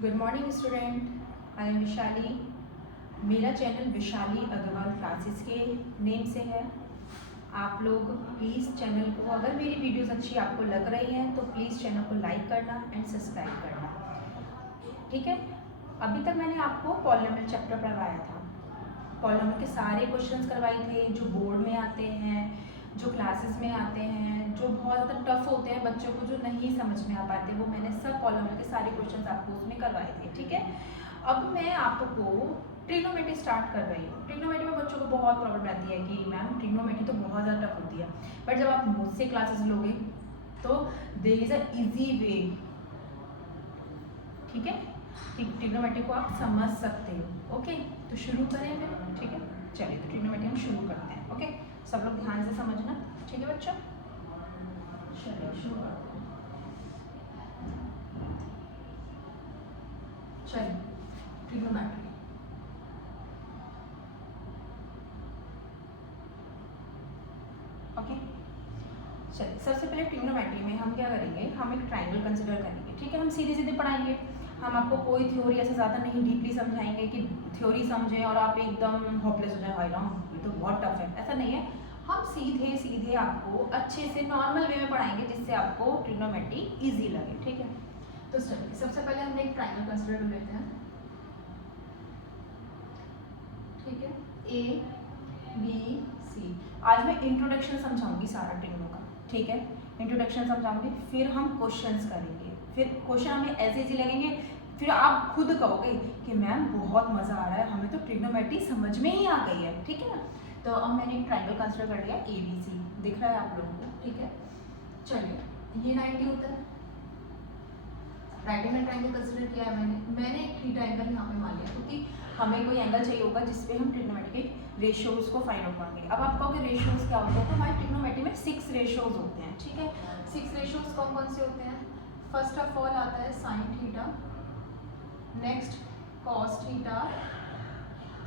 Good morning student, I am Vishali. मेरा channel Vishali Agrawal classes के name से है। आप लोग प्लीज़ चैनल को, अगर मेरी वीडियोस अच्छी आपको लग रही हैं तो प्लीज़ चैनल को लाइक करना एंड सब्सक्राइब करना, ठीक है। अभी तक मैंने आपको पॉलिनोमियल चैप्टर पढ़ाया था। पॉलिनोमियल के सारे क्वेश्चंस करवाए थे जो बोर्ड में आते हैं, जो क्लासेस में आते हैं, जो बहुत ज़्यादा टफ होते हैं बच्चों को, जो नहीं समझ में आ पाते, वो मैंने सब पॉलिनोमियल के सारे क्वेश्चंस आपको उसमें करवाए थे, ठीक है। अब मैं आपको ट्रिग्नोमेट्री स्टार्ट कर रही हूँ। ट्रिग्नोमेट्री में बच्चों को बहुत प्रॉब्लम रहती है कि मैम ट्रिग्नोमेट्री तो बहुत ज़्यादा टफ होती है, बट जब आप मुझसे क्लासेस लोगे तो there is a easy way, ठीक है। ट्रिग्नोमेट्री को आप समझ सकते हो, ओके। तो शुरू करें फिर, ठीक है। चलिए, तो ट्रिग्नोमेट्री हम शुरू करते हैं, ओके। सब लोग ध्यान से समझना, ठीक है बच्चों। चलिए शुरू करते हैं। चलिए, ट्रिग्नोमेट्री। ओके, चलिए सबसे पहले ट्रिग्नोमेट्री में हम क्या करेंगे, हम एक ट्राइंगल कंसिडर करेंगे, ठीक है। हम सीधे सीधे पढ़ाएंगे, हम आपको कोई थ्योरी ऐसे ज़्यादा नहीं डीपली समझाएंगे कि थ्योरी समझें और आप एकदम होपलेस हो जाए, हाय राम ये तो बहुत टफ है, ऐसा नहीं है। हम सीधे सीधे आपको अच्छे से नॉर्मल वे में पढ़ाएंगे जिससे आपको ट्रिग्नोमेट्री इजी लगे, ठीक है। तो चलिए सबसे पहले हम एक ट्राइंगल कंसिडर कर लेते हैं, ठीक है। A B C. आज मैं इंट्रोडक्शन समझाऊंगी सारा ट्रिग्नो का, ठीक है। इंट्रोडक्शन समझाऊंगी, फिर हम क्वेश्चंस करेंगे, फिर क्वेश्चन हमें ऐसे ऐसे लगेंगे, फिर आप खुद कहोगे कि मैम बहुत मज़ा आ रहा है, हमें तो ट्रिग्नोमेट्री समझ में ही आ गई है, ठीक है ना। तो अब मैंने एक ट्राइंगल कंसिडर कर लिया ए बी सी, दिख रहा है आप लोगों को, ठीक है। चलिए ये 90 होता है, राइट एंगल ट्राइंगल कंसिडर किया है मैंने एक थीटा एंगल यहाँ पे मान लिया, क्योंकि हमें कोई एंगल चाहिए होगा जिसपे हम ट्रिग्नोमेट्री के रेशियोज को फाइंड आउट करेंगे। अब आप कहोगे रेशियोज क्या होते हैं, तो हमारे ट्रिग्नोमेट्री में 6 रेशियोज होते हैं, ठीक है। 6 रेशियोज कौन कौन से होते हैं? फर्स्ट ऑफ ऑल आता है sine theta, next cos theta,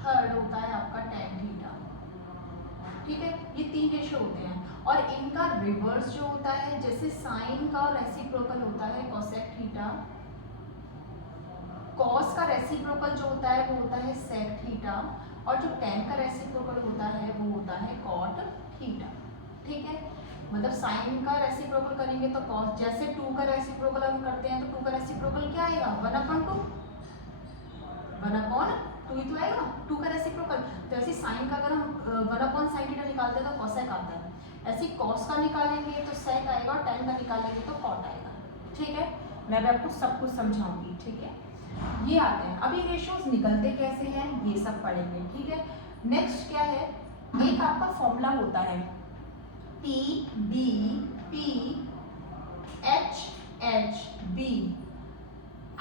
third होता है आपका टेन थीटा, ठीक है। ये 3 रेशियो होते हैं और इनका रिवर्स जो होता है, जैसे साइन का रेसिप्रोकल होता है कोसेक थीटा, कॉस का रेसिप्रोकल जो होता है वो होता है सेक थीटा, और जो टेन का रेसिप्रोकल होता है वो होता है कॉट थीटा, ठीक है। मतलब साइन का रेसिप्रोकल करेंगे तो कॉस, जैसे 2 का रेसिप्रोकल हम करते हैं तो 2 का रेसिप्रोकल क्या आएगा, 1/2, 1/2 ही तो आएगा 2 का रेसिप्रोकल। तो ऐसे साइन का अगर हम 1/sin थीटा निकालते हैं तो कॉसेक आता है, ऐसे कॉस का निकालेंगे तो सेक आएगा, और टेन का निकालेंगे तो कॉट आएगा, ठीक है। मैं भी आपको सब कुछ समझाऊंगी, ठीक है। ये आते हैं, अभी रेशियोज निकलते कैसे हैं ये सब पढ़ेंगे, ठीक है। नेक्स्ट क्या है, एक आपका फॉर्मूला होता है P B P H H B.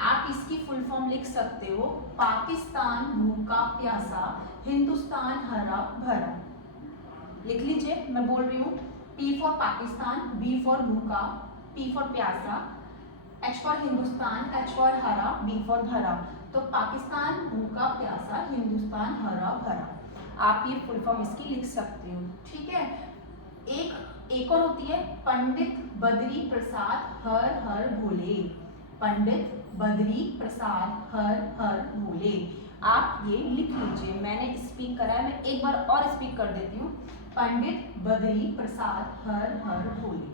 आप इसकी फुल फॉर्म लिख सकते हो, पाकिस्तान भूखा प्यासा, हिंदुस्तान हरा भरा। लिख लीजिए, मैं बोल रही हूँ, P for Pakistan, B for भूखा, P फॉर प्यासा, H for Hindustan, H for हरा, B फॉर भरा। तो पाकिस्तान भूखा प्यासा, हिंदुस्तान हरा भरा। आप ये फुल फॉर्म इसकी लिख सकते हो, ठीक है। एक और होती है पंडित बद्री प्रसाद हर हर भोले, पंडित बद्री प्रसाद हर हर भोले। आप ये लिख लीजिए, मैंने स्पीक करा है, मैं एक बार और स्पीक कर देती हूँ, पंडित बद्री प्रसाद हर हर भोले,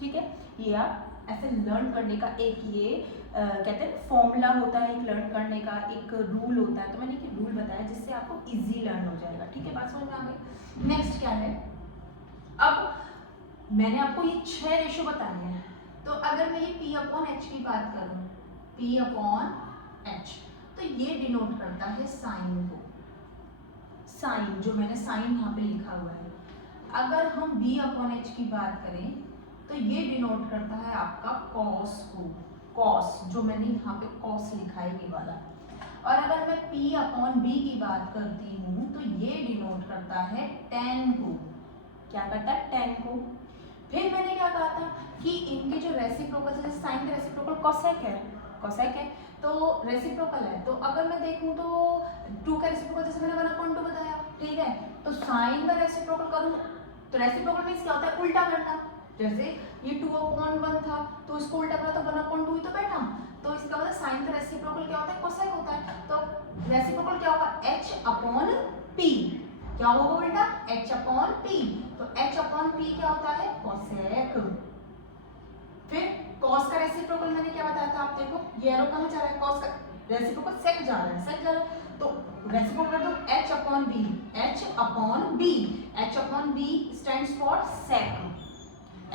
ठीक है। ये आप ऐसे लर्न करने का एक ये कहते हैं फॉर्मूला होता है, एक लर्न करने का एक रूल होता है, तो मैंने एक रूल बताया जिससे आपको इजी लर्न हो जाएगा, ठीक है। बात समझ में आ गई। नेक्स्ट क्या है, अब मैंने आपको ये 6 रेशियो बताए हैं, तो अगर मैं ये P/H की बात करूं, P/H, तो ये डिनोट करता है साइन को, साइन जो मैंने साइन यहाँ पे लिखा हुआ है। अगर हम B/H की बात करें तो ये डिनोट करता है आपका कॉस को, कॉस जो मैंने यहाँ पे कॉस लिखा है ये वाला। और अगर मैं P/B की बात करती हूँ तो ये डिनोट करता है टेन को, क्या करता है, टेन को। फिर मैंने क्या कहा था कि इनके जो रेसिप्रोकल, जैसे साइन का रेसिप्रोकल कोसेक है, कोसेक है तो रेसिप्रोकल है, तो अगर मैं देखूं तो 2 का रेसिप्रोकल जैसे मैंने 1/2 बताया, ठीक है। तो साइन का रेसिप्रोकल करूं तो रेसिप्रोकल मींस क्या होता है, उल्टा करना। जैसे ये 2/1 था तो इसको उल्टा करा तो 1/2 ही तो बैठा, तो इसका मतलब साइन का रेसिप्रोकल क्या होता है, कोसेक होता है। तो रेसिप्रोकल क्या होगा, h अपॉन p, क्या होगा उल्टा, h अपॉन p, तो h अपॉन p क्या होता है, कोसेक। फिर cos का रेसिप्रोकल मैंने क्या बताया था, आप देखो ये एरो कहां जा रहा है, cos का रेसिप्रोकल सेक जा रहा है, सेक जा रहा है, तो रेसिप्रोकल कर दो h upon b, h upon b, h upon b stands for sake,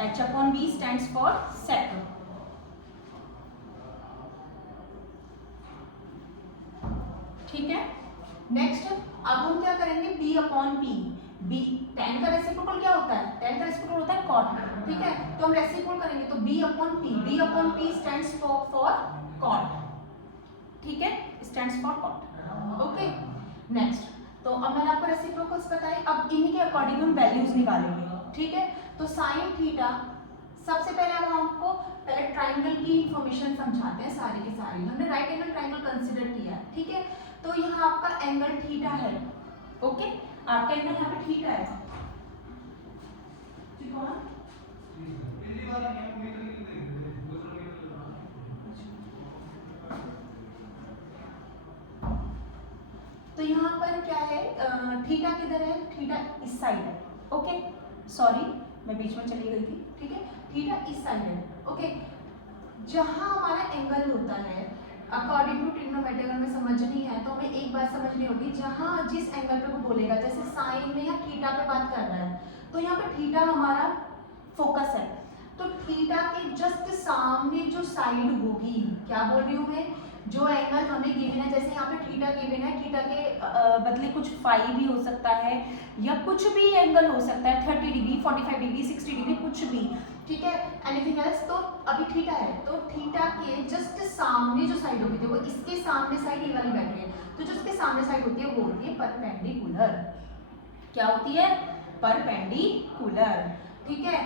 h upon b stands for sake. ठीक है, नेक्स्ट अब हम क्या करेंगे, b upon p, b tan का रेसिप्रोकल क्या होता है, tan का रेसिप्रोकल होता है cot, ठीक है, तो हम रेसिप्रोकल करेंगे तो b upon p stands for cot, ठीक है, stands for cot। Okay, next तो अब मैंने आपको रेसिप्रोकल्स बताए, अब इन्हीं के अकॉर्डिंग हम वैल्यूज निकालेंगे, ठीक है। तो साइन थीटा, सबसे पहले अब हम आपको पहले ट्राइंगल की इंफॉर्मेशन समझाते हैं, सारी की सारी हमने राइट एंगल ट्राइंगल कंसीडर किया है, ठीक है। तो यहाँ आपका एंगल थीटा है, ओके, आपका एंगल यहाँ पे थीटा है, ठीक है ना। तो यहाँ पर क्या है, थीटा किधर है, थीटा इस साइड है, ओके, सॉरी मैं बीच में चली गई थी, ठीक है, थीटा इस साइड है, ओके। जहाँ हमारा एंगल होता है अकॉर्डिंग टू ट्रिग्नोमेट्री, अगर हमें समझनी है तो हमें एक बात समझनी होगी, जहाँ जिस एंगल पे वो बोलेगा, जैसे साइन में या थीटा पे बात कर रहा है, तो यहाँ पे थीटा हमारा फोकस है, तो थीटा के जस्ट सामने जो साइड होगी, क्या बोल रही हूँ मैं, जो एंगल हमें गिवन है, जैसे यहाँ पे थीटा गिवन है, थीटा के बदले कुछ फाई भी हो सकता है या कुछ भी एंगल हो सकता है, 30 डिग्री 45 डिग्री 60 डिग्री कुछ भी, ठीक है, एनीथिंग एल्स। तो अभी थीटा है, तो थीटा के जस्ट सामने जो साइड होगी, देखो इसके सामने साइड ये वाली बैठ रही है, तो जो इसके सामने साइड होती है वो होती है परपेंडिकुलर, क्या होती है, परपेंडिकुलर, ठीक है,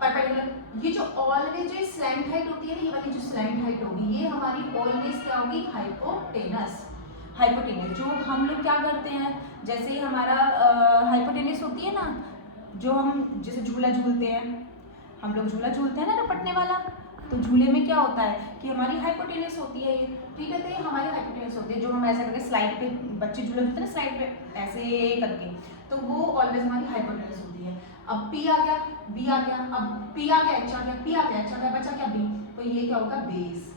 परपेंडिकुलर। ये जो ऑलवेज जो स्लैंट हाइट होती है ना, ये वाली जो स्लैंट हाइट होगी, ये हमारी ऑलवेज क्या होगी, हाइपोटेनस, हाइपोटेनस। जो हम लोग क्या करते हैं, जैसे हमारा हाइपोटेनस होती है ना, जो हम जैसे झूला झूलते हैं, हम लोग झूला झूलते हैं ना रपटने वाला, तो झूले में क्या होता है कि हमारी हाइपोटेनस होती है ये, ठीक है, तो ये हमारी हाइपोटेनस होती है, जो हम ऐसे करके स्लाइड पे बच्चे झूला झूलते हैं ना स्लाइड पे ऐसे करके, तो वो ऑलवेज हमारी हाइपोटेनस होती है। अब P आ गया, B आ गया, अब P आ गया, H आ गया, P आ गया, H आ गया, बचा क्या B, तो ये क्या होगा, बेस।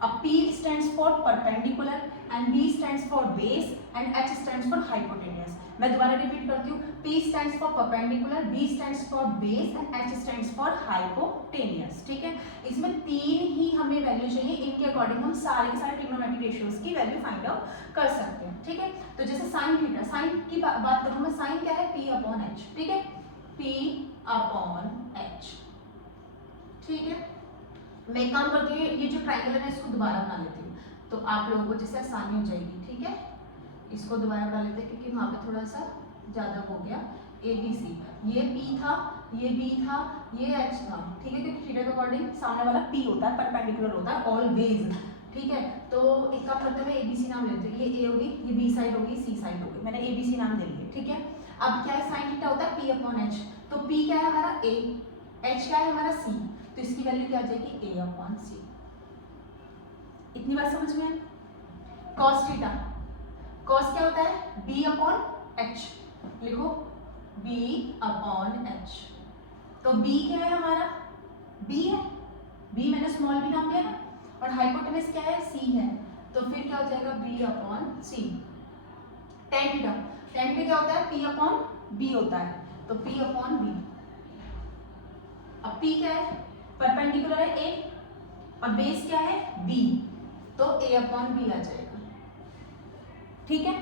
अब P stands for perpendicular and B stands for base and H stands for hypotenuse। मैं दोबारा रिपीट करती हूँ, P stands for perpendicular, B stands for base and H stands for hypotenuse, ठीक है। इसमें तीन ही हमें वैल्यू चाहिए, इनके अकॉर्डिंग हम सारे के सारे ट्रिग्नोमेट्रिक रेशियोज की वैल्यू फाइंड आउट कर सकते हैं, ठीक है। तो जैसे साइन थीटा, साइन की बात करूँ मैं, साइन क्या है, P अपॉन H, ठीक है, P अपॉन H, ठीक है। मैं एक काम करती हूँ, ये जो ट्राइंगल है इसको दोबारा बना लेती हूँ, तो आप लोगों को जिससे आसानी हो जाएगी, ठीक है। इसको दोबारा बना लेते हैं क्योंकि वहाँ पे थोड़ा सा ज़्यादा हो गया, ABC, ये P था, ये B था, ये H था, ठीक है, क्योंकि थीटा के अकॉर्डिंग सामने वाला P होता है, परपेंडिकुलर होता है ऑलवेज, ठीक है। तो एक काम करते हैं, ABC नाम लेते हैं, ये A होगी, ये B साइड होगी, C साइड होगी, मैंने ABC नाम ले लिए, ठीक है। अब क्या है, साइन थीटा होता है P अपॉन H, तो P क्या है हमारा A, H क्या है हमारा C, तो इसकी वैल्यू क्या आ जाएगी, A अपॉन C। इतनी बात समझ में आई। cos थीटा, cos क्या होता है, B अपॉन H, लिखो B अपॉन H, तो B क्या है हमारा, B है, B मैंने स्मॉल b नाम दिया ना, और हाइपोटेनस क्या है, C है, तो फिर क्या हो जाएगा, B upon C। tan theta, tan theta क्या होता है, P अपॉन B होता है, तो P अपॉन B। अब P क्या है, परपेंडिकुलर है A और बेस क्या है B, तो A अपॉन B आ जाएगा, ठीक है।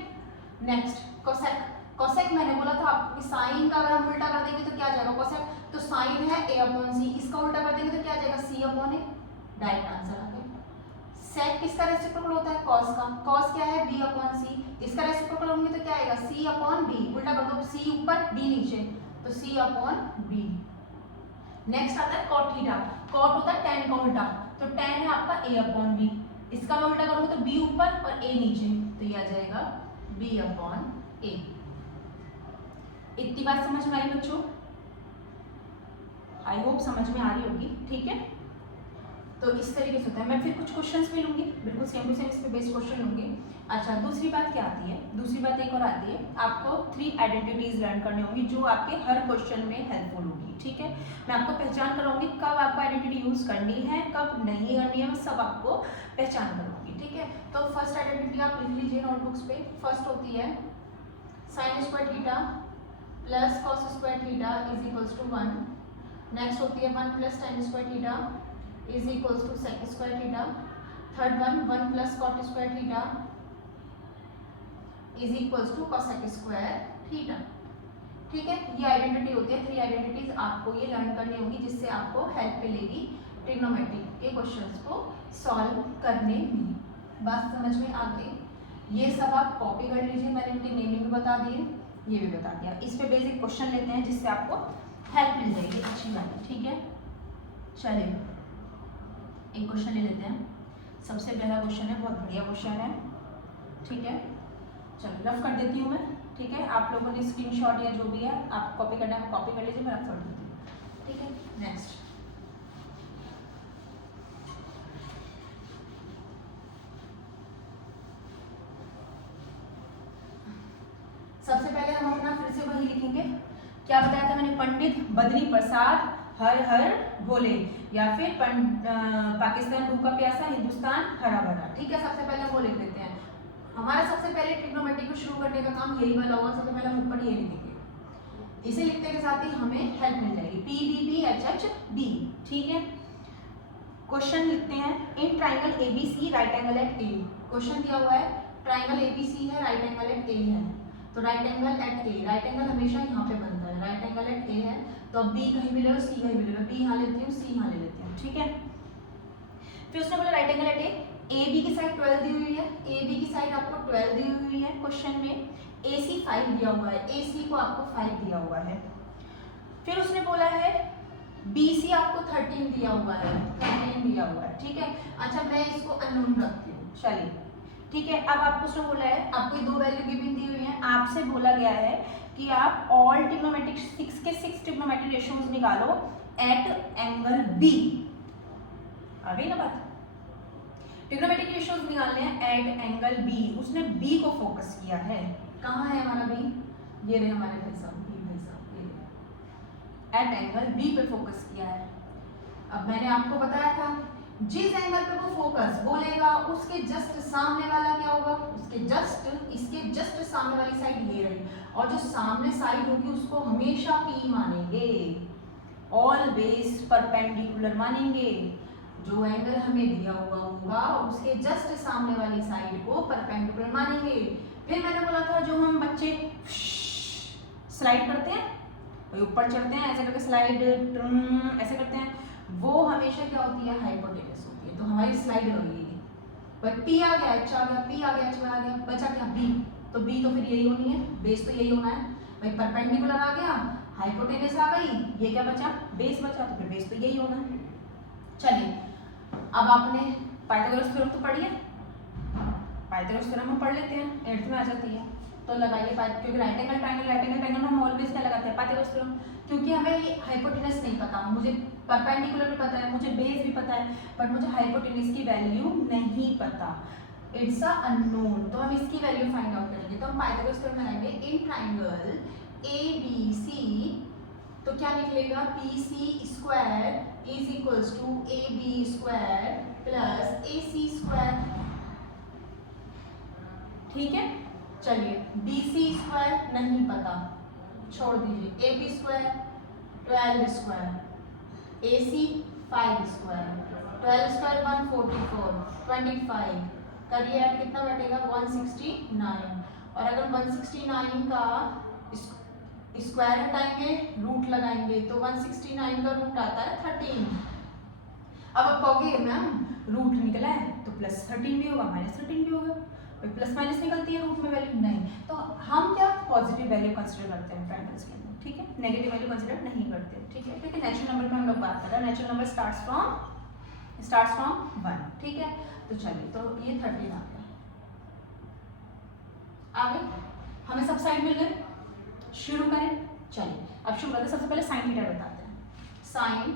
नेक्स्ट कोसेक, कोसेक मैंने बोला था आपको कि साइन का अगर हम उल्टा कर देंगे तो क्या आ जाएगा कोसेक, तो साइन है A अपॉन C, इसका उल्टा कर देंगे तो क्या आ जाएगा, C upon A, direct answer आ गया। सेक किसका रेसिप्रोकल होता है, कॉस का, कॉस क्या है, B अपॉन C, इसका रेसिप्रोकल होंगे तो क्या आएगा, C अपॉन B, उल्टा कर दो, C ऊपर B नीचे, तो C अपॉन B। नेक्स्ट आता है कॉट थीटा, कॉट होता है tan का उल्टा, तो tan है आपका A अपॉन B, इसका मैं उल्टा करूंगा तो B ऊपर और A नीचे, तो ये आ जाएगा B अपॉन A। इतनी बात समझ में आई बच्चों, आई होप समझ में आ रही होगी, ठीक है। तो इस तरीके से होता है। मैं फिर कुछ क्वेश्चंस भी लूँगी, बिल्कुल सेम टू सेम इस पे बेस्ड क्वेश्चन लूँगी। अच्छा, दूसरी बात क्या आती है, दूसरी बात एक और आती है, आपको 3 आइडेंटिटीज लर्न करनी होंगी जो आपके हर क्वेश्चन में हेल्पफुल होगी, ठीक है। मैं आपको पहचान कराऊंगी कब आपको आइडेंटिटी यूज करनी है, कब नहीं करनी है, मैं सब आपको पहचान कराऊंगी, ठीक है। तो फर्स्ट आइडेंटिटी आप लिख लीजिए नोटबुक्स पे। फर्स्ट होती है sine square theta plus cos square theta is equals to 1। Next होती है 1 plus tan square theta is equals to sec square theta. Third one 1 plus cot square theta is equals to cosec square theta, ठीक है। ये identity होती है, 3 identities आपको ये learn करनी होगी जिससे आपको हेल्प मिलेगी ट्रिग्नोमेट्री के क्वेश्चंस को सॉल्व करने में। बात समझ में आ गई? ये सब आप कॉपी कर लीजिए, मैंने इनकी नेमिंग भी बता दी है, ये भी बता दिया। इस पे बेसिक क्वेश्चन लेते हैं जिससे आपको हेल्प मिल जाएगी अच्छी बात, ठीक है। चलिए एक क्वेश्चन ले लेते हैं। सबसे पहला क्वेश्चन है, बहुत बढ़िया क्वेश्चन है, ठीक है। चलो रफ कर देती हूँ मैं, ठीक है। आप लोगों ने स्क्रीनशॉट या जो भी है आप कॉपी करना है वो कॉपी कर लीजिए, मैं रफ कर देती हूँ, ठीक है। नेक्स्ट सबसे पहले हम अपना फिर से वही लिखेंगे, क्या बताया था मैंने, पंडित बद्री प्रसाद हर हर बोले, या फिर पाकिस्तान भूखा प्यासा हिंदुस्तान हरा भरा, ठीक है। सबसे पहले वो लिख देते हैं। हमारा सबसे पहले ट्रिग्नोमेट्री को शुरू करने का काम यही वाला होगा। सबसे पहले हम ऊपर ये लिखेंगे, इसे लिखने के साथ ही हमें हेल्प मिल जाएगी, P B B H H B, ठीक है। क्वेश्चन लिखते हैं, in triangle ABC right angle at A. Question दिया हुआ है, ट्राइंगल एबीसी है, राइट एंगल एट ए है, तो right angle at A, right angle हमेशा यहाँ पे बनता है, राइट एंगल एट ए है, तो बी कहीं मिलेगा सी कहीं मिलेगा, बी यहाँ लेती हूँ सी यहाँ ले लेती हूँ, ठीक है। फिर उसने बोला right angle at A B की साइड 12 दी हुई है, ए बी की साइड आपको 12 दी हुई है क्वेश्चन में, ए सी 5 दिया हुआ है, ए सी को आपको 5 दिया हुआ है। फिर उसने बोला है बी सी आपको 13 दिया हुआ है, 13 दिया हुआ है, ठीक है। अच्छा मैं इसको अननोन रखती हूँ, चलिए ठीक है। अब आपको उसने बोला है, आपको 2 वैल्यू गिवन दी हुई है, आपसे बोला गया है कि आप ऑल ट्रिग्नोमेट्रिक 6 के 6 ट्रिग्नोमेट्रिक रेशियोज निकालो एट एंगल बी। आ गई ना बात? ट्रिग्नोमेट्रिक रेशियोज निकालने हैं एट एंगल बी। उसने बी को फोकस किया है, कहाँ है हमारा बी, ये रहे हमारे भाई साहब, एट एंगल बी पे फोकस किया है। अब मैंने आपको बताया था जिस एंगल पे वो फोकस बोलेगा उसके जस्ट सामने वाला क्या होगा, उसके जस्ट, इसके जस्ट सामने वाली साइड ये रही, और जो सामने साइड होगी उसको हमेशा पी मानेंगे, ऑलवेज परपेंडिकुलर मानेंगे। जो एंगल हमें दिया हुआ होगा उसके जस्ट सामने वाली साइड को परपेंडिकुलर मानेंगे। फिर मैंने बोला था जो हम बच्चे स्लाइड करते हैं, ऊपर चढ़ते हैं ऐसे करके स्लाइड ऐसे करते हैं, वो हमेशा क्या होती है, हाइपोटेनस होती है। तो हमारी स्लाइड होगी पर पी आ गया एच आ गया, पी आ गया एच आ गया, बचा क्या बी, तो बी तो फिर यही होनी है, बेस तो यही होना है भाई, परपेंडिकुलर आ गया, हाइपोटेनस आ गई, ये क्या बचा, बेस बचा, तो फिर बेस तो यही होना है। चलिए अब आपने पाइथागोरस थ्योरम तो पढ़ी है, पाइथागोरस थ्योरम हम पढ़ लेते हैं, 8th में आ जाती है, तो लगाइए क्योंकि राइट एंगल ट्रायंगल हम ऑलवेज क्या लगाते हैं, पाइथागोरस थ्योरम। क्योंकि हमें ये हाइपोटेनस नहीं पता, मुझे परपेंडिकुलर भी पता है, मुझे बेस भी पता है, बट मुझे हाइपोटेनस की वैल्यू नहीं पता, इट्स अ अननोन, तो हम इसकी वैल्यू फाइंड आउट करेंगे। तो हम पाइथागोरस थ्योरम लगाएंगे, इन ट्रायंगल ABC, तो क्या निकलेगा, PC square is equals to AB square plus AC square, ठीक है। चलिए BC स्क्वायर नहीं पता, छोड़ दीजिए, AB square 12 square, AC 5 square, 12 square 144, 25 करिए ऐड, कितना बैठेगा 169, और अगर 169 का स्क्वायर हटाएंगे रूट लगाएंगे तो 169 का रूट आता है 13। अब आप कहोगे मैम रूट निकला है तो प्लस 13 भी होगा माइनस 13 भी होगा, प्लस माइनस निकलती है रूट में वैल्यू नहीं, तो हम क्या पॉजिटिव वैल्यू कंसीडर करते हैं ट्रायंगल्स के अंदर, ठीक है, नेगेटिव वैल्यू कंसीडर नहीं करते, ठीक है, क्योंकि नेचुरल नंबर पे हम लोग बात कर रहे हैं, नेचुरल नंबर स्टार्ट्स फ्रॉम 1, ठीक है। तो चलिए तो ये 13 आ गया, आ गए, हमें सब साइड मिल गए, शुरू करें। चलिए अब शुरू करते हैं, सबसे पहले साइन थीटा बताते हैं। साइन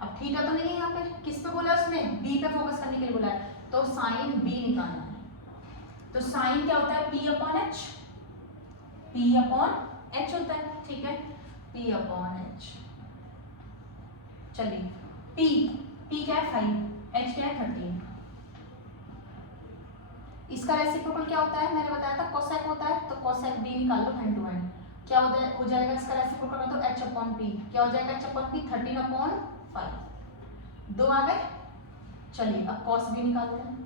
अब थीटा तो नहीं है यहाँ पे, किस पे बोला है उसने, बी पे फोकस करने के लिए बोला है, तो साइन बी निकालना है। तो साइन क्या होता है, P upon H, P upon H होता है, ठीक है, पी अपॉन एच। चलिए पी क्या है 5, एच क्या है 13। इसका रेसिप्रोकल क्या होता है, मैंने बताया था कोसेक होता है, तो कोसेक बी निकाल लो हैंड टू हैंड। क्या हो जाएगा इसका रेसिप्रोकल, तो एच अपॉन पी, क्या हो जाएगा एच अपॉन पी 13 अपॉन 5, 2 आ गए। चलिए अब कॉस बी निकालते हैं।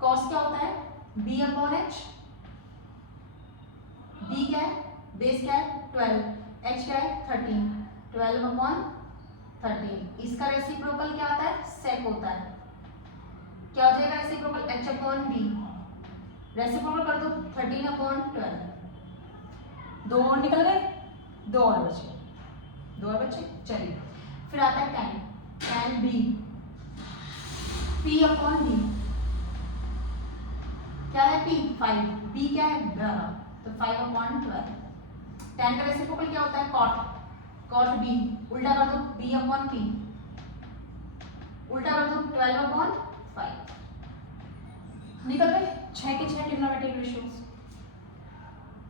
कॉस क्या होता है, बी अपॉन एच, बी क्या है, बेस क्या है 12, एच क्या है 13, 12 अपॉन 13। इसका रेसिप्रोकल क्या आता है, सेक होता है, क्या हो जाएगा reciprocal, H upon B, reciprocal कर दो 13 अपॉन 12, 2 और निकल गए, 2 और बचे, 2 और बचे। चलिए फिर आता है tan, tan B, p upon B, क्या है p 5, b क्या है 11, तो 5 अपॉन 12। tan का रेसिप्रोकल क्या होता है cot, cot b, उल्टा कर दो b अपॉन p, उल्टा कर दो 12 अपॉन 5, निकल गए 6 के 6 ट्रिग्नोमेट्रिक रेशियोज।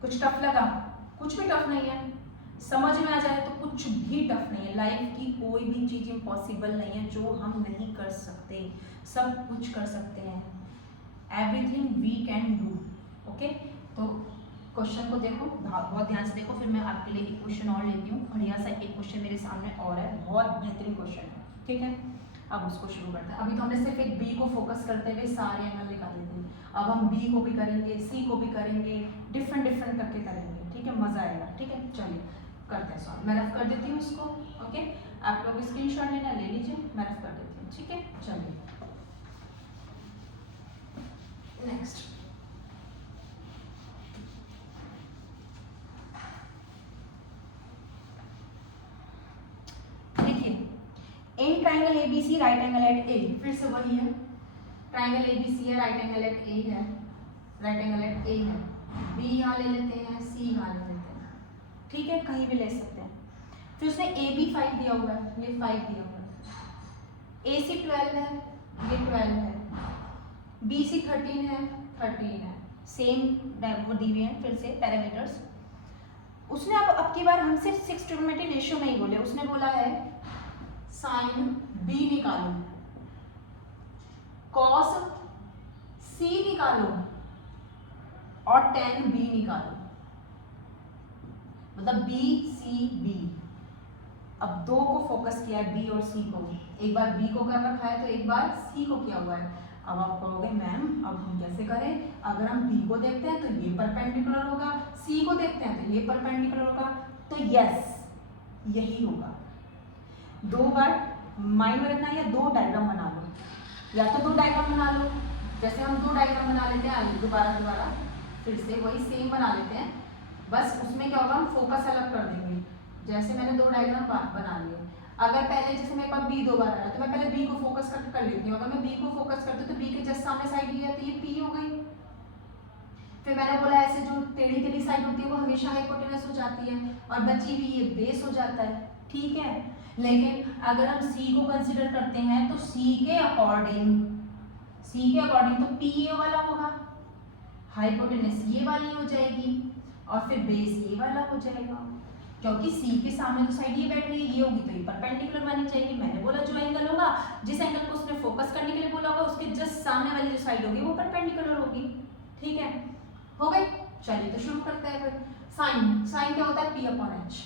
कुछ टफ लगा, कुछ भी टफ नहीं है, समझ में आ जाए तो कुछ भी टफ नहीं है। लाइफ की कोई भी चीज इम्पॉसिबल नहीं है जो हम नहीं कर सकते, सब कुछ कर सकते हैं, everything we can do. Okay, तो क्वेश्चन को देखो, बहुत ध्यान से देखो, फिर मैं आपके लिए एक क्वेश्चन और लेती हूँ। बढ़िया सा एक क्वेश्चन मेरे सामने और है, बहुत बेहतरीन क्वेश्चन है, ठीक है। अब उसको शुरू करते हैं। अभी तो हमने सिर्फ एक बी को फोकस करते हुए सारे एंगल निकाले थे, अब हम बी को भी करेंगे, सी को भी करेंगे, डिफरेंट डिफरेंट करके करेंगे, ठीक है, मजा आएगा, ठीक है। चलिए करते हैं सॉल्व, मैं रफ कर देती हूँ इसको। ओके, आप लोग स्क्रीनशॉट लेना ले लीजिए, मैं रफ कर देती हूँ, ठीक है। चलिए next, in triangle ABC right angle at A, फिर से वही है, ट्राइंगल एबीसी है, राइट एंगल एट ए है, राइट एंगल एट ए है, बी यहाँ ले लेते हैं, सी यहाँ ले लेते हैं, ठीक है, कहीं भी ले सकते हैं। फिर उसने ए बी 5 दिया हुआ है, ये 5 दिया हुआ है, ए सी 12 है, ये 12 है, बी सी 13 है, 13 है, सेम वो दी हुए हैं फिर से पैरामीटर्स। उसने अब की बार हमसे 6 ट्रिग्नोमेट्रिक रेशियो नहीं बोले, उसने बोला है साइन बी निकालो, कॉस सी निकालो और tan बी निकालो, मतलब बी सी बी। अब दो को फोकस किया है, बी और सी को, एक बार बी को कर रखा है तो एक बार सी को किया हुआ है। अब आप कहोगे मैम अब हम कैसे करें, अगर हम बी को देखते हैं तो ये परपेंडिकुलर होगा, सी को देखते हैं तो ये परपेंडिकुलर होगा, तो यस यही होगा। दो बार माइंड में रखना, या दो डायग्राम बना लो, या तो दो डायग्राम बना लो, जैसे हम दो डायग्राम बना लेते हैं, दोबारा फिर से वही सेम बना लेते हैं, बस उसमें क्या होगा हम फोकस अलग कर देंगे। जैसे मैंने दो डायग्राम बना लिए, अगर पहले जैसे मेरे पास बी दो बार आ रहा है तो मैं पहले बी को फोकस कर लेती हूँ, अगर मैं बी को फोकस करती हूँ तो बी के जस्ट सामने साइड लिया तो ये पी हो गई। फिर मैंने बोला ऐसे जो टेढ़ी टेढ़ी साइड होती है वो हमेशा हाइपोटेनस हो जाती है और बची हुई ये बेस हो जाता है, ठीक है। लेकिन अगर हम सी को कंसीडर करते हैं तो सी के अकॉर्डिंग तो पी ये वाला होगा, हाइपोटेनस ये वाली हो जाएगी और फिर बेस ये वाला हो जाएगा, क्योंकि सी के सामने तो साइड ये बैठ रही है, ये होगी तो ये परपेंडिकुलर मानी जाएगी। मैंने बोला जो एंगल होगा, जिस एंगल को उसने फोकस करने के लिए बोला होगा, उसके जस्ट सामने वाली जो साइड होगी वो परपेंडिकुलर होगी, ठीक है, हो गई। चलिए तो शुरू करते हैं फिर। साइन क्या होता है, P upon H,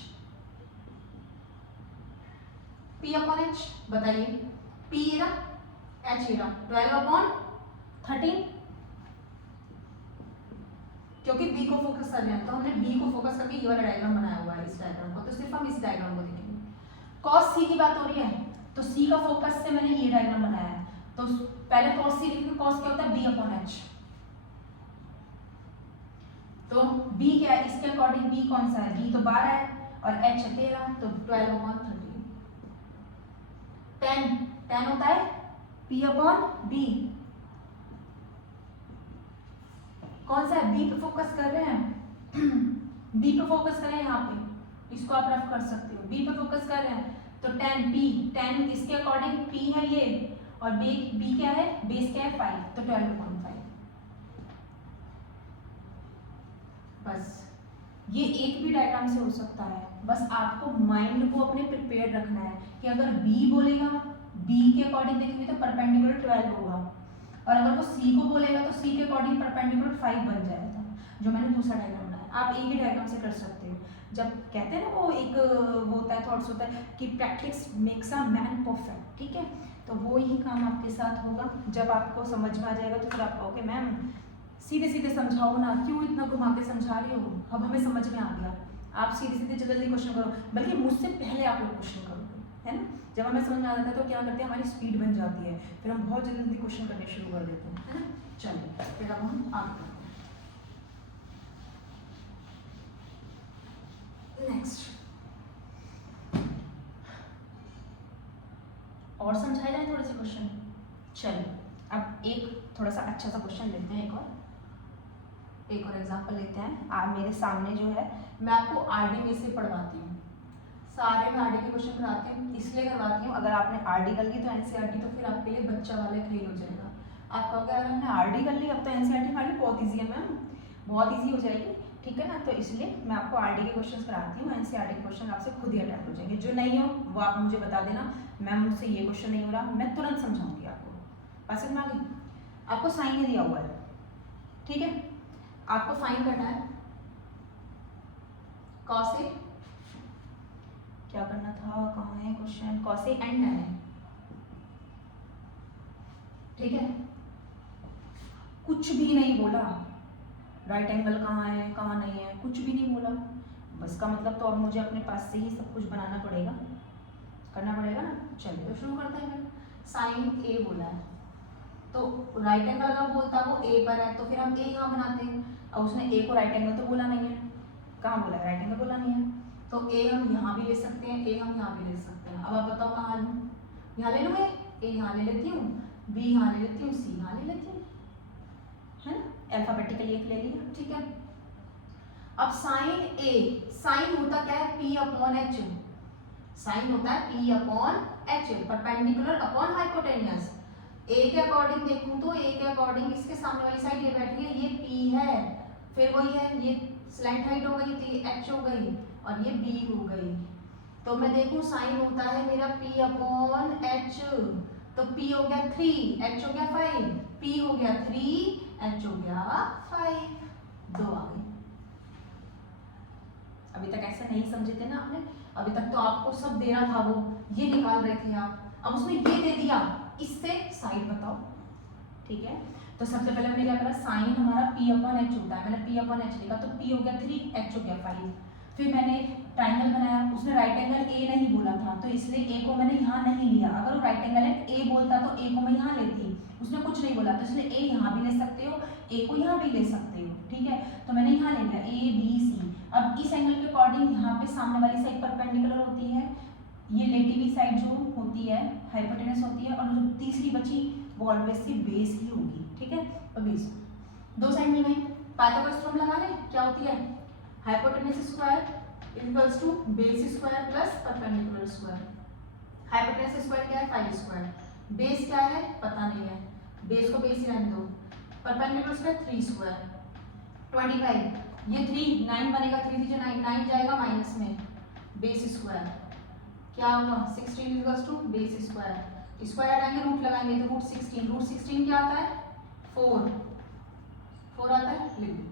P upon H बताइए, पी एरा एच एरा 12 अपॉन 13, क्योंकि बी को फोकस कर रहे हैं तो हमने बी को फोकस करके ये वाला डायग्राम बनाया हुआ है, इस डायग्राम को, तो सिर्फ हम इस डायग्राम को देखेंगे। कॉस सी की बात हो रही है तो सी का फोकस से मैंने ये डायग्राम बनाया है, तो पहले कॉस सी लिखेंगे, कॉस क्या होता है बी अपॉन एच, तो बी क्या है, इसके अकॉर्डिंग बी कौन सा है, बी तो 12 है और एच है 13, तो 12 अपॉन 13। tan होता है p अपॉन बी, कौन सा है, बी पे फोकस कर रहे हैं बी पे फोकस करें, यहाँ पे इसको आप रफ कर सकते हो, बी पे फोकस कर रहे हैं तो 10 p 10 इसके अकॉर्डिंग p है ये, और b क्या है, बेस क्या है 5, तो 12.5। बस ये एक भी डायग्राम से हो सकता है, बस आपको माइंड को अपने प्रिपेयर रखना है कि अगर b बोलेगा, b के अकॉर्डिंग देखेंगे तो परपेंडिकुलर 12 होगा, और अगर वो c को बोलेगा तो c के अकॉर्डिंग परपेंडिकुलर 5 बन जाएगा, जो मैंने दूसरा डायग्राम बनाया। आप एक ही डायग्राम से कर सकते हो। जब कहते हैं ना वो एक वो होता है, थॉट्स होता है कि practice makes a man perfect, ठीक है, तो वो ही काम आपके साथ होगा। जब आपको समझ में आ जाएगा तो फिर आप कहोगे मैम सीधे सीधे समझाओ ना, क्यों इतना घुमा के समझा रही हो, अब हमें समझ में आ गया। आप सीधे सीधे जल्दी क्वेश्चन करो, बल्कि मुझसे पहले आप लोग क्वेश्चन करोगे, है ना। जब हमें समझ में आ जाता है तो क्या करते हैं, हमारी स्पीड बन जाती है, फिर हम बहुत जल्दी जल्दी क्वेश्चन करने शुरू कर देते हैं, है ना। चलिए फिर अब हम आगे करते हैं। नेक्स्ट और समझाए जाए थोड़े से क्वेश्चन। चलिए अब एक थोड़ा सा अच्छा सा क्वेश्चन लेते हैं, एक और एग्जांपल लेते हैं। आप मेरे सामने जो है, मैं आपको आरडी में से पढ़वाती हूँ, सारे में आरडी के क्वेश्चन कराती हूँ, इसलिए करवाती हूँ अगर आपने आरडी कर ली तो एनसीईआरटी तो फिर आपके लिए बच्चा वाले खेल हो जाएगा। आप कहोगे अगर हमने आरडी कर ली अब तो एनसीईआरटी हमारे लिए बहुत ईजी है मैम, बहुत ईजी हो जाएगी, ठीक है ना। तो इसलिए मैं आपको आरडी के क्वेश्चन कराती हूँ, एनसीईआरटी के क्वेश्चन आपसे खुद ही अटेम्प्ट हो जाएंगे। जो नहीं हो वो आप मुझे बता देना, मैम मुझसे ये क्वेश्चन नहीं हो रहा, मैं तुरंत समझाऊंगी आपको। पास में आ गई, आपको साइन ही दिया हुआ है, ठीक है। आपको फाइंड करना है कॉसे, क्या करना था, कहाँ है क्वेश्चन, कॉसे एंड टैन है, ठीक है। कुछ भी नहीं बोला, राइट एंगल कहाँ है कहाँ नहीं है, कुछ भी नहीं बोला, बस का मतलब तो अब मुझे अपने पास से ही सब कुछ बनाना पड़ेगा, करना पड़ेगा ना। चलिए तो शुरू करते हैं। साइन ए बोला है तो राइट एंगल अगर बोलता वो ए पर है तो फिर हम ए यहाँ बनाते हैं, और उसने ए को राइट एंगल तो बोला नहीं है, कहाँ बोला है, राइट एंगल बोला नहीं है, तो ए हम यहाँ भी ले सकते हैं, ए हम यहाँ भी ले सकते हैं। अब आप बताओ कहाँ लूँ, यहाँ ले लूँ, ए यहाँ ले लेती हूँ, बी यहाँ ले लेती हूँ, सी यहाँ ले लेती हूँ, है ना, अल्फाबेटिकली एक ले लिया, ठीक है। अब साइन ए, साइन होता क्या है, पी अपॉन एच, साइन होता है P upon H, perpendicular upon hypotenuse. A के अकॉर्डिंग देखूं तो ए के अकॉर्डिंग इसके सामने वाली साइड ये बैठी है, ये पी है, फिर वही है, ये स्लैंट हाइट हो गई थी, एच हो गई, और ये बी हो गई। तो मैं देखूं साइन होता है मेरा पी अपॉन एच, तो पी हो गया 3, एच हो गया 5, पी हो गया 3, एच हो गया 5, 2 आ गई। अभी तक ऐसा नहीं समझे थे ना आपने, अभी तक तो आपको सब दे रहा था, वो ये निकाल रहे थे आप, अब उसने ये दे दिया, इससे साइड बताओ, ठीक है। तो सबसे पहले हमने क्या करा, साइन हमारा p अपॉन एच होता है, मैंने p अपॉन एच लिखा, तो p हो गया 3, h हो गया 5। फिर मैंने ट्राइंगल बनाया, उसने राइट एंगल a नहीं बोला था तो इसलिए a को मैंने यहाँ नहीं लिया, अगर वो राइट एंगल a बोलता तो a को मैं यहाँ लेती, उसने कुछ नहीं बोला तो इसलिए a यहाँ भी ले सकते हो, a को यहाँ भी ले सकते हो, ठीक है। तो मैंने यहाँ ले लिया a b c। अब इस एंगल के अकॉर्डिंग यहाँ पे सामने वाली साइड परपेंडिकुलर होती है, ये लेटी हुई साइड जो होती है हाइपोटेनस होती है, और जो तीसरी बची वो ऑलवेज सी बेस ही होगी, ठीक है। तो बेस, दो साइड मिल गई, पाइथागोरस थ्योरम लगा ले, क्या होती है, hypotenuse square equals to base square plus perpendicular square. Hypotenuse square क्या है, 5 स्क्वायर, बेस क्या है पता नहीं है, बेस को बेस ही रहने दो, परपेंडिकुलर स्क्वायर 3 स्क्वायर 25, ये 3 9 बनेगा, 3 से 9 जाएगा माइनस में, बेस स्क्वायर क्या होगा 16 equals to base square, square हटाएंगे रूट लगाएंगे तो रूट 16 क्या आता है 4 आता है, लिख दो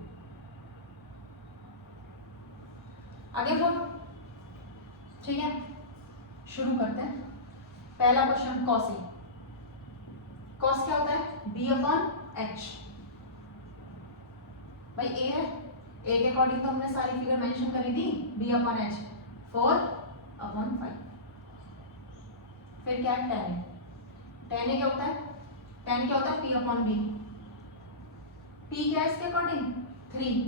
आगे 4, ठीक है। शुरू करते हैं, पहला क्वेश्चन कॉस, कॉस क्या होता है b अपॉन एच, भाई a है, a के अकॉर्डिंग तो हमने सारी फिगर मेंशन करी थी, b अपॉन एच 4 अपॉन 5। फिर क्या है tan, tan क्या होता है, tan क्या होता है p अपॉन b, p क्या है इसके अकॉर्डिंग 3,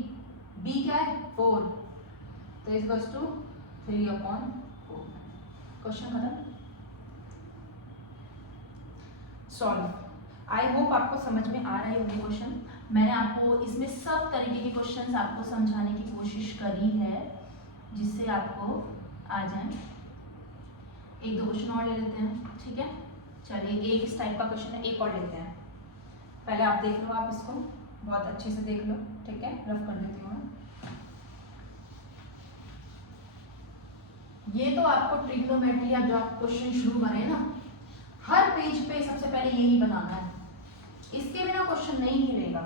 b क्या है 4, तो is equals to 3 upon 4। Question खत्म, सॉल्व। आई होप आपको समझ में आ रहे होंगे क्वेश्चन, मैंने आपको इसमें सब तरीके के क्वेश्चंस आपको समझाने की कोशिश करी है जिससे आपको आ जाए। एक दो क्वेश्चन और ले लेते हैं, ठीक है। चलिए एक इस टाइप का क्वेश्चन है, एक और लेते हैं। पहले आप देख लो, आप इसको बहुत अच्छे से देख लो, ठीक है। रफ कर देती हूँ। ये तो आपको ट्रिग्नोमेट्री या जो आप क्वेश्चन शुरू बने ना, हर पेज पे सबसे पहले यही बनाना है, इसके बिना क्वेश्चन नहीं हिलेगा।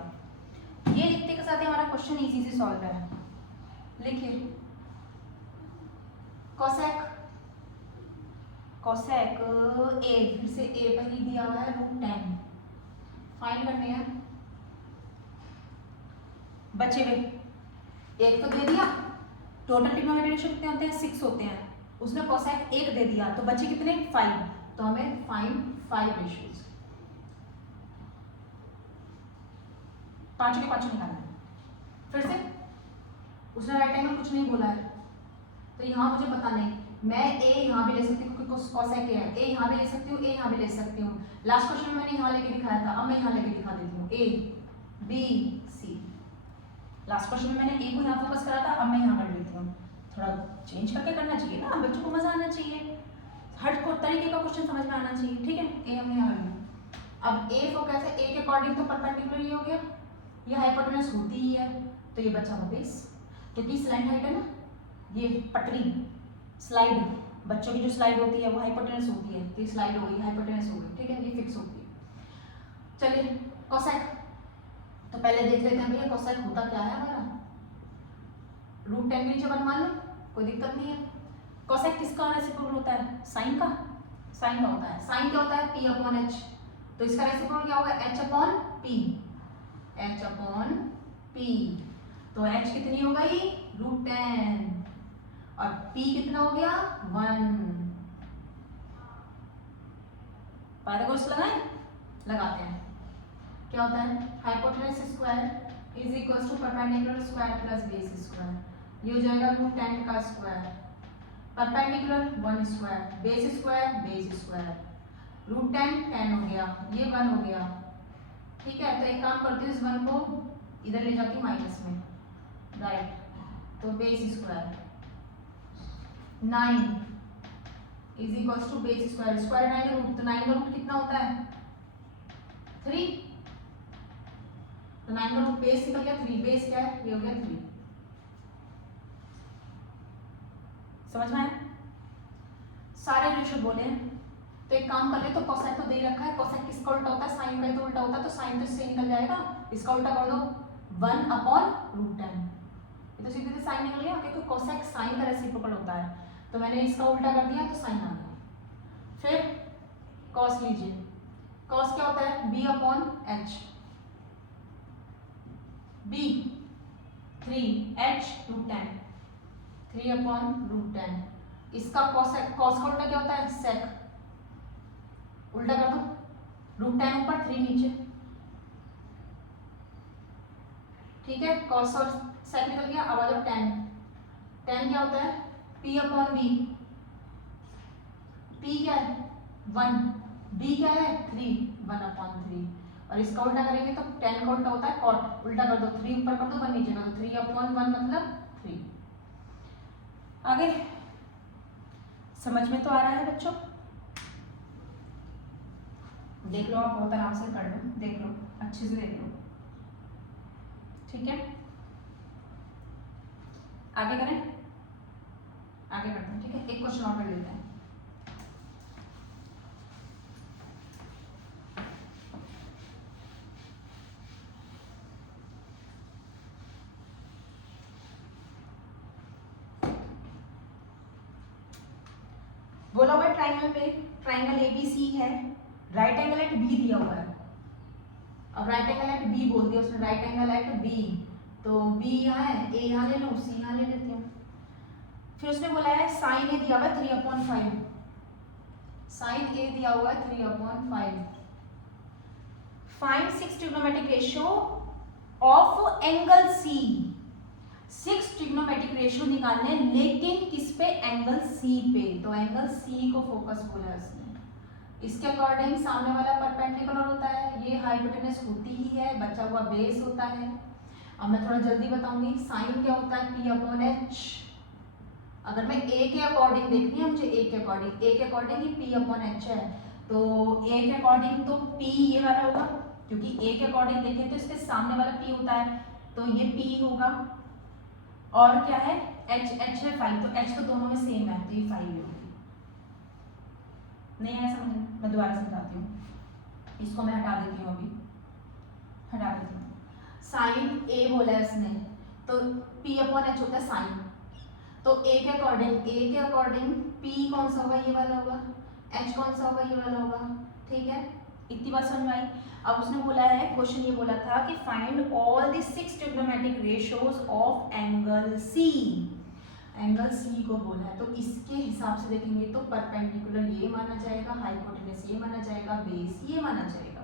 ये लिखते के साथ ही हमारा क्वेश्चन इजी से सॉल्व है। लिखिए कोसेक, कोसेक ए, फिर से ए पर ही दिया हुआ है √10, फाइंड करने हैं। बचे हुए एक तो दे दिया, टोटल ट्रिग्नोमेट्री रेशियो कितने होते हैं 6 होते हैं, उसने कोसेक 1 दे दिया तो बचे कितने 5, तो हमें फाइंड 5 रेशियोज, 5 के 5 निकालना है। फिर से उसने राइट एंगल कुछ नहीं बोला है, तो यहाँ मुझे पता नहीं, मैं ए यहाँ भी ले सकती हूँ क्योंकि कोसेक ए है, ए यहाँ भी ले सकती हूँ, ए यहाँ भी ले सकती हूँ। लास्ट क्वेश्चन में मैंने यहाँ लेके दिखाया था, अब मैं यहाँ लेके दिखा देती हूँ, A B C. Last question में मैंने ए को यहाँ फोकस करा था, अब मैं यहाँ कर लेती हूँ। थोड़ा चेंज करके करना चाहिए ना, बच्चों को मजा आना चाहिए, हर को तरीके का क्वेश्चन समझ में आना चाहिए, ठीक है। ए हमने यहाँ लिया, अब ए फोकस है, ए के अकॉर्डिंग तो परपेंडिकुलर ही हो गया, ये हाइपोटेनस होती ही है, तो ये बचा वो बेस, क्योंकि स्लैंट हाइट है ना, ये पटरी स्लाइड, बच्चों की जो स्लाइड होती है वो हाइपोटेनस होती है, तो ये स्लाइड हो गई, हाइपोटेनस हो गई, ठीक है, ये फिक्स होती है। चलिए कोसेक, तो पहले देख लेते हैं भैया कोसेक होता क्या है हमारा। √10 के नीचे 1 मान लो, कोई दिक्कत नहीं है। कोसेक किसका रेसिप्रोकल होता है, साइन का, साइन का होता है। साइन क्या होता है p/h, तो इसका रेसिप्रोकल क्या होगा h/p, h/p, तो h कितनी हो गई √10 और p कितना हो गया 1। पाइथागोरस लगाएं, लगाते हैं। क्या होता है hypotenuse square is equal to perpendicular square plus base square, ये हो जाएगा √10 का square, perpendicular 1 square, base square base square, √10 10 हो गया, ये 1 हो गया, ठीक है। तो एक काम करती हूँ, इस 1 को इधर ले जाती हूँ माइनस में, राइट, तो base square 9 is equal to base square, square 9 का रूट, तो 9 का रूट कितना होता है 3, तो 9 का रूट बेस निकल गया 3, बेस क्या है ये हो गया 3। समझ में आया, सारे रेशियो बोले हैं। तो एक काम कर ले, तो कोसेक तो दे रखा है, कोसेक किसका उल्टा होता है साइन का, ही तो उल्टा होता है, तो साइन तो इससे निकल जाएगा, इसका उल्टा कर दो 1/√10, ये तो सीधे साइन निकल गया, क्योंकि कोसेक साइन का रेसिप्रोकल होता है, तो मैंने इसका उल्टा कर दिया तो साइन आ गया। फिर कॉस लीजिए, कॉस क्या होता है b/h, b 3h √10, 3/√10, इसका कॉसेक, कॉस का उल्टा क्या होता है सेक, उल्टा कर दो √10 ऊपर 3 नीचे, ठीक है। कॉस और सेक निकल गया, अब आ जाओ tan, tan क्या होता है p/b, p क्या है 1, b क्या है 3, 1/3, और इसका उल्टा करेंगे तो tan का उल्टा होता है cot, उल्टा कर दो 3 ऊपर कर दो 1 नीचे कर दो, 3/1 मतलब 3। आगे समझ में तो आ रहा है बच्चों, देख लो आप बहुत आराम से कर लो, देख लो अच्छे से देख लो, ठीक है। आगे करें, आगे करते हैं, ठीक है। एक क्वेश्चन और कर लेते हैं। बोला हुआ है ट्राइंगल पे, ट्राइंगल ABC है, राइट एंगल एट B दिया हुआ है, अब राइट एंगल एट B बोल दिया उसने, राइट एंगल एट B, तो B यहाँ है, A यहाँ ले लो, C यहाँ ले लेती हूँ। फिर उसने बोला है साइन A दिया हुआ है 3/5, साइन A दिया हुआ है 3/5, find 6 trigonometric ratio of angle C, 6 trigonometric ratio निकालने, लेकिन किस पे एंगल C पे, तो एंगल C को फोकस बोला है उसने। इसके अकॉर्डिंग सामने वाला परपेंडिकुलर होता है, ये हाइपोटेनस होती ही है, बचा हुआ बेस होता है। अब मैं थोड़ा जल्दी बताऊंगी, साइन क्या होता है p/h, अगर मैं ए के अकॉर्डिंग देखनी है मुझे, ए के अकॉर्डिंग ही पी अपॉन एच है, तो ए के अकॉर्डिंग तो पी ये वाला होगा, क्योंकि ए के अकॉर्डिंग देखें तो इसके सामने वाला पी होता है, तो ये पी होगा। और क्या है, एच है 5, तो एच तो दोनों में सेम है, तो ये 5 होगी। नहीं आया समझ में? मैं दोबारा समझाती हूँ, इसको मैं हटा देती हूँ, अभी हटा देती हूँ। साइन ए बोला है उसने, तो पी अपॉन एच होता है साइन, तो ए के अकॉर्डिंग पी कौन सा होगा, ये वाला होगा, एच कौन सा होगा, ये वाला होगा। ठीक है, इतनी बात समझ में आई। अब उसने बोला है, क्वेश्चन ये बोला था कि find all the 6 trigonometric ratios of angle C. Angle C को बोला है, तो इसके हिसाब से देखेंगे तो परपेंडिकुलर ये माना जाएगा, हाइपोटेनस ये माना जाएगा, बेस ये माना जाएगा।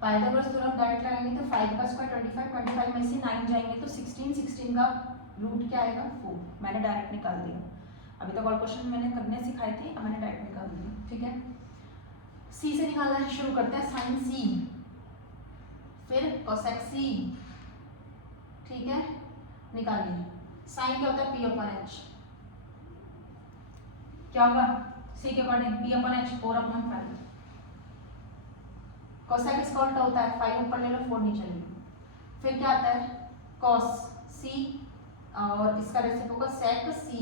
पाइथागोरस थ्योरम डायरेक्ट लगाएंगे तो 5 का स्क्वायर 25 में से 9 जाएंगे तो 16 का रूट क्या आएगा 4। मैंने डायरेक्ट निकाल दिया, अभी तक और क्वेश्चन मैंने करने सिखाए थे, अब मैंने डायरेक्ट निकाल दिया। ठीक है, सी से निकालना शुरू करते हैं, साइन सी, फिर कोसेक सी। ठीक है, निकालिए। साइन क्या होता है, पी अपॉन एच, क्या होगा सी के according P upon H 4/5। Cosec इसका उल्टा होता है, 5 ऊपर ले लो 4 नीचे ले लो। फिर क्या आता है, कॉस सी, और इसका रेसिप्रोकल सेक सी।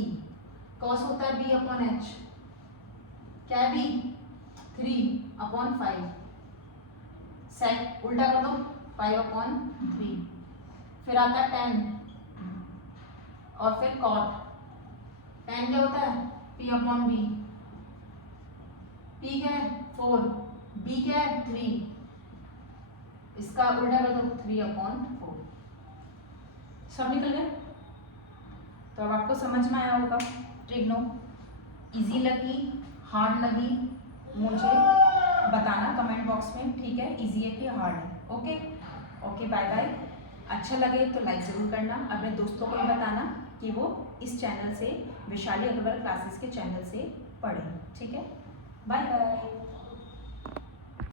कॉस होता है बी अपॉन एच, क्या है बी 3/5, सेक उल्टा कर दो 5/3। फिर आता है टेन, और फिर कॉट। टेन क्या होता है, पी अपॉन बी, पी क्या है 4, बी क्या है 3, इसका उल्टा कर दो 3/4। सब निकल गए। तो अब आपको समझ में आया होगा ट्रिग्नो। इजी लगी, हार्ड लगी, मुझे बताना कमेंट बॉक्स में। ठीक है, इजी है कि हार्ड है। Okay okay, bye bye. अच्छा लगे तो लाइक ज़रूर करना, अपने दोस्तों को भी बताना कि वो इस चैनल से, वैशाली अग्रवाल क्लासेस के चैनल से पढ़ें। ठीक है, बाय बाय।